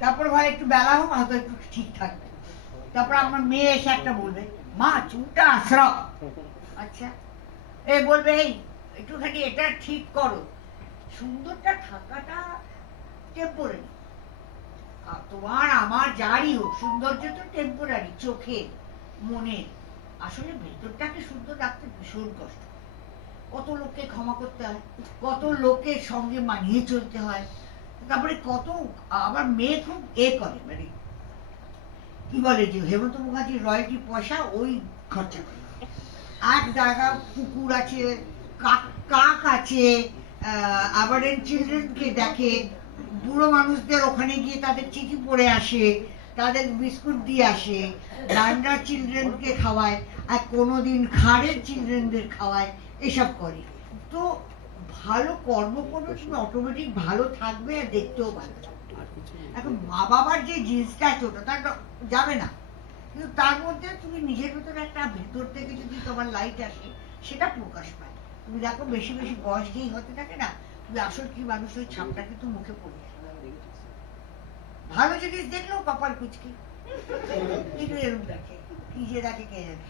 তারপর ভাই একটু বেলা হোক হয়তো একটু ঠিক থাকবে। তারপর আমার মেয়ে এসে একটা বলবে, মা চুলটা আশ্রম। আচ্ছা, এ বলবে এই একটুখানি এটা ঠিক করো। সুন্দরটা থাকাটা টেম্পোরারি, তোমার আমার যারই হোক সৌন্দর্য তো টেম্পোরারি, চোখের মনের। আসলে ভেতরটাকে সুন্দর রাখতে ভীষণ কষ্ট। কত লোককে ক্ষমা করতে হয়, কত লোকের সঙ্গে মানিয়ে চলতে হয়। তারপরে কত, আমার মেয়ে খুব করে মানে কি বলে যে হেমন্ত মুখার্জির রয়্যালটি পয়সা ওই খরচা করে। এক জায়গা কুকুর আছে, কাক আছে, আবার চিলড্রেনকে দেখে, বুড়ো মানুষদের ওখানে গিয়ে তাদের চিঠি পড়ে আসে, তাদের বিস্কুট দিয়ে আসে, ডান্ডার চিলড্রেনকে খাওয়ায়, আর কোনোদিন খাড়ের চিলড্রেনদের খাওয়ায়, এসব করে। তো ভালো কর্ম করবে তুমি অটোমেটিক ভালো থাকবে আর দেখতেও ভালো। এখন মা বাবার যে জিনিসটা আছে ওটা তার যাবে না, কিন্তু তার মধ্যে তুমি নিজের ভেতরে একটা ভেতর থেকে যদি তোমার লাইট আসে সেটা প্রকাশ পায়। তুমি দেখো বেশি বেশি বয়স যেই হতে থাকে না, তুমি আসল কি মানুষ ওই ছাপটা কিন্তু মুখে পড়ে যায়। ভালো জিনিস দেখলেও কপাল কুচকে, কিন্তু এরকম দেখে কি যে দেখে কে জানে।